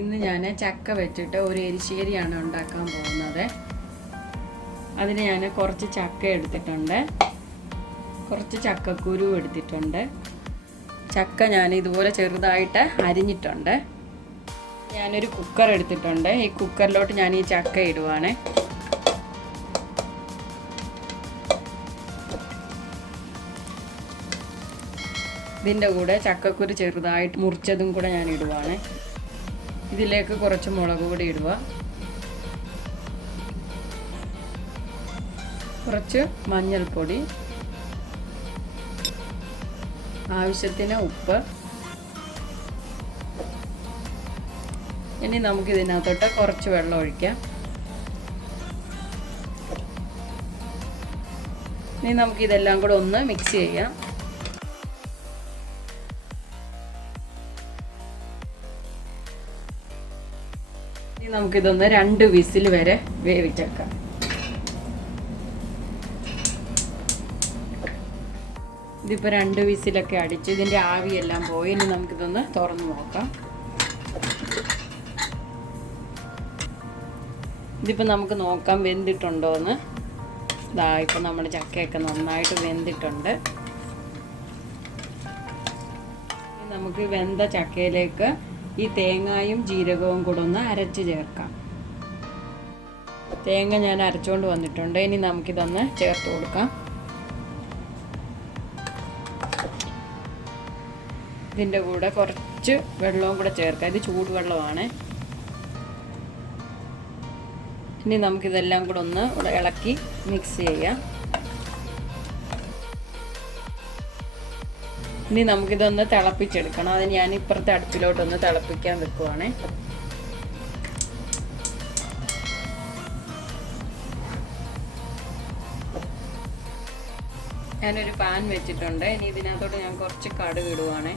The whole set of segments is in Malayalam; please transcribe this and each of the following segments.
ഇന്ന് ഞാൻ ചക്ക വെച്ചിട്ട് ഒരു എരിശ്ശേരിയാണ് ഉണ്ടാക്കാൻ പോകുന്നത്. അതിന് ഞാൻ കുറച്ച് ചക്ക എടുത്തിട്ടുണ്ട്, കുറച്ച് ചക്കക്കുരു എടുത്തിട്ടുണ്ട്. ചക്ക ഞാൻ ഇതുപോലെ ചെറുതായിട്ട് അരിഞ്ഞിട്ടുണ്ട്. ഞാനൊരു കുക്കർ എടുത്തിട്ടുണ്ട്. ഈ കുക്കറിലോട്ട് ഞാൻ ഈ ചക്ക ഇടുവാണ്. ഇതിൻ്റെ കൂടെ ചക്കക്കുരു ചെറുതായിട്ട് മുറിച്ചതും കൂടെ ഞാൻ ഇടുവാണ്. ഇതിലേക്ക് കുറച്ച് മുളക് പൊടി ഇടുക, കുറച്ച് മഞ്ഞൾപ്പൊടി, ആവശ്യത്തിന് ഉപ്പ്. ഇനി നമുക്കിതിനകത്തോട്ട് കുറച്ച് വെള്ളം ഒഴിക്കാം. ഇനി നമുക്കിതെല്ലാം കൂടെ ഒന്ന് മിക്സ് ചെയ്യാം. ഇനി നമുക്കിതൊന്ന് 2 വിസിൽ വരെ വേവിച്ചേക്കാം. ഇതിപ്പോൾ 2 വിസിലൊക്കെ അടിച്ച് ഇതിൻ്റെ ആവിയെല്ലാം പോയി. ഇനി നമുക്കിതൊന്ന് തുറന്ന് നോക്കാം. ഇതിപ്പോൾ നമുക്ക് നോക്കാം വെന്തിട്ടുണ്ടോയെന്ന്. ഇതാ ഇപ്പം നമ്മുടെ ചക്കയൊക്കെ നന്നായിട്ട് വെന്തിട്ടുണ്ട്. നമുക്ക് വെന്ത ചക്കയിലേക്ക് ഈ തേങ്ങയും ജീരകവും കൂടെ ഒന്ന് അരച്ച് ചേർക്കാം. തേങ്ങ ഞാൻ അരച്ചുകൊണ്ട് വന്നിട്ടുണ്ട്. ഇനി നമുക്കിതൊന്ന് ചേർത്ത് കൊടുക്കാം. ഇതിൻ്റെ കൂടെ കുറച്ച് വെള്ളവും കൂടെ ചേർക്കാം. ഇത് ചൂടുവെള്ളമാണ്. ഇനി നമുക്കിതെല്ലാം കൂടെ ഒന്ന് ഇളക്കി മിക്സ് ചെയ്യാം. ഇനി നമുക്കിതൊന്ന് തിളപ്പിച്ചെടുക്കണം. അത് ഞാൻ ഇപ്പുറത്തെ അടുപ്പിലോട്ടൊന്ന് തിളപ്പിക്കാൻ വെക്കുവാണ്. ഞാനൊരു പാൻ വെച്ചിട്ടുണ്ട്. ഇനി ഇതിനകത്തോട്ട് ഞാൻ കുറച്ച് കടുക് ഇടുവാണ്.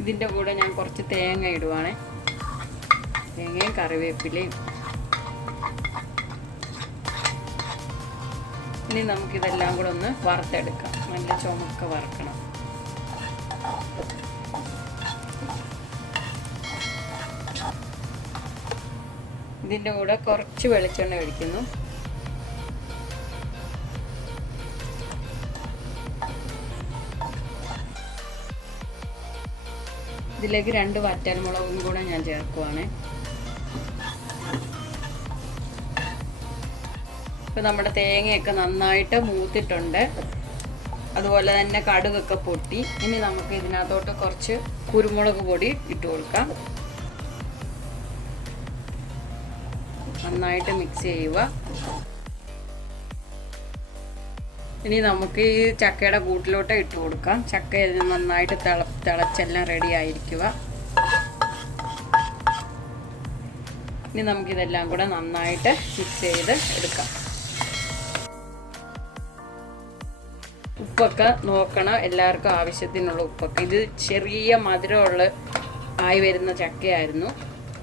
ഇതിൻ്റെ കൂടെ ഞാൻ കുറച്ച് തേങ്ങ ഇടുവാണ്. തേങ്ങയും കറിവേപ്പിലയും. ഇനി നമുക്കിതെല്ലാം കൂടെ ഒന്ന് വറുത്തെടുക്കാം. നല്ല ചുമക്ക വറുക്കണം. ഇതിൻ്റെ കൂടെ കുറച്ച് വെളിച്ചെണ്ണ ഒഴിക്കുന്നു. ഇതിലേക്ക് 2 വറ്റൽമുളകും കൂടെ ഞാൻ ചേർക്കുവാണ്. ഇപ്പം നമ്മുടെ തേങ്ങയൊക്കെ നന്നായിട്ട് മൂത്തിട്ടുണ്ട്. അതുപോലെ തന്നെ കടുകൊക്കെ പൊട്ടി. ഇനി നമുക്ക് ഇതിനകത്തോട്ട് കുറച്ച് കുരുമുളക് പൊടി ഇട്ട് കൊടുക്കാം. നന്നായിട്ട് മിക്സ് ചെയ്യുക. ഇനി നമുക്ക് ഈ ചക്കയുടെ കൂട്ടിലോട്ട് ഇട്ട് കൊടുക്കാം. ചക്ക നന്നായിട്ട് തിളച്ചെല്ലാം റെഡി ആയിരിക്കുക. ഇനി നമുക്കിതെല്ലാം കൂടെ നന്നായിട്ട് മിക്സ് ചെയ്ത് എടുക്കാം. ഉപ്പൊക്കെ നോക്കണം, എല്ലാവർക്കും ആവശ്യത്തിനുള്ള ഉപ്പൊക്കെ. ഇത് ചെറിയ മധുരമുള്ള ആയി വരുന്ന ചക്കയായിരുന്നു.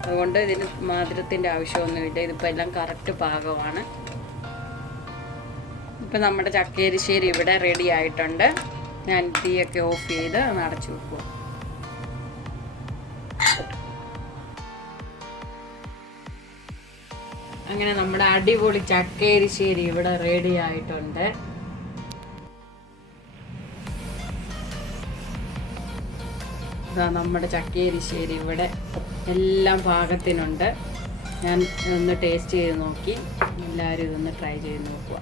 അതുകൊണ്ട് ഇതിന് മധുരത്തിൻ്റെ ആവശ്യമൊന്നുമില്ല. ഇതിപ്പോൾ എല്ലാം കറക്റ്റ് പാകമാണ്. ഇപ്പം നമ്മുടെ ചക്ക എരിശ്ശേരി ഇവിടെ റെഡി ആയിട്ടുണ്ട്. ഞാൻ തീയൊക്കെ ഓഫ് ചെയ്ത് അടച്ചു വെക്കുക. അങ്ങനെ നമ്മുടെ അടിപൊളി ചക്ക എരിശ്ശേരി ഇവിടെ റെഡി ആയിട്ടുണ്ട്. നമ്മുടെ ചക്ക എരിശ്ശേരി ഇവിടെ എല്ലാം പാകത്തിനുണ്ട്. ഞാൻ ഒന്ന് ടേസ്റ്റ് ചെയ്ത് നോക്കി. എല്ലാവരും ഇതൊന്ന് ട്രൈ ചെയ്ത് നോക്കുക.